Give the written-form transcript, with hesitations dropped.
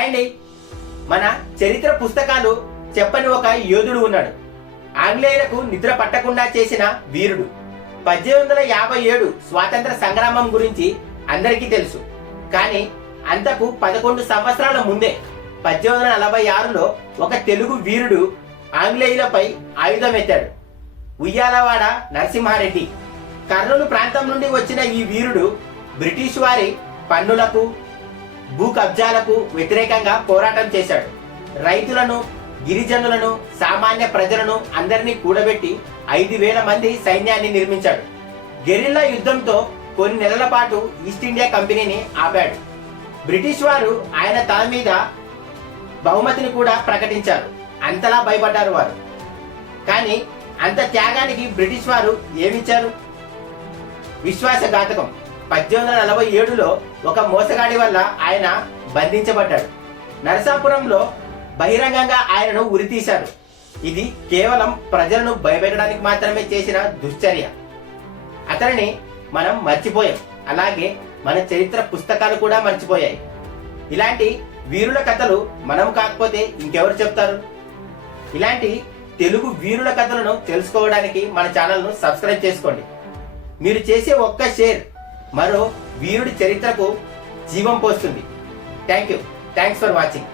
అండి, మన చరిత్ర పుస్తకాలు చెప్పని ఒక యోధుడు ఉన్నాడు. ఆంగ్లేయులకు నిద్ర పట్టకుండా చేసిన వీరుడు. 1857 స్వాతంత్ర సంగ్రామం గురించి అందరికీ తెలుసు. కానీ అంతకు 11 సంవత్సరాల ముందే 1846లో ఒక తెలుగు వీరుడు ఆంగ్లేయులపై ఆయుధం ఎత్తాడు. ఉయ్యాలవాడ నరసింహారెడ్డి. కర్నూలు ప్రాంతం నుండి వచ్చిన ఈ వీరుడు బ్రిటిష్ వారి పన్నులకు, భూ కబ్జాలకు వ్యతిరేకంగా పోరాటం చేశాడు. రైతులను, గిరిజనులను, సామాన్య ప్రజలను అందరినీ కూడబెట్టి 5,000 మంది సైన్యాన్ని నిర్మించాడు. గెరిల్లా యుద్ధంతో కొన్ని నెలల పాటు ఈస్ట్ ఇండియా కంపెనీని ఆపాడు. బ్రిటిష్ వారు ఆయన తల మీద బహుమతిని కూడా ప్రకటించారు. అంతలా భయపడ్డారు వారు. కానీ అంత త్యాగానికి బ్రిటిష్ వారు ఏమిచ్చారు? విశ్వాసఘాతకం. 1847లో ఒక మోసగాడి వల్ల ఆయన బంధించబడ్డాడు. నరసాపురంలో బహిరంగంగా ఆయనను ఉరితీశారు. ఇది కేవలం ప్రజలను భయపెట్టడానికి మాత్రమే చేసిన దుశ్చర్య. అతనిని మనం మర్చిపోయాం. అలాగే మన చరిత్ర పుస్తకాలు కూడా మర్చిపోయాయి. ఇలాంటి వీరుల కథలు మనం కాకపోతే ఇంకెవరు చెప్తారు? ఇలాంటి తెలుగు వీరుల కథలను తెలుసుకోవడానికి మన ఛానల్ను సబ్స్క్రైబ్ చేసుకోండి. మీరు చేసే ఒక్క షేర్ మరో వీరుడి చరిత్రకు జీవం పోస్తుంది. Thanks for watching.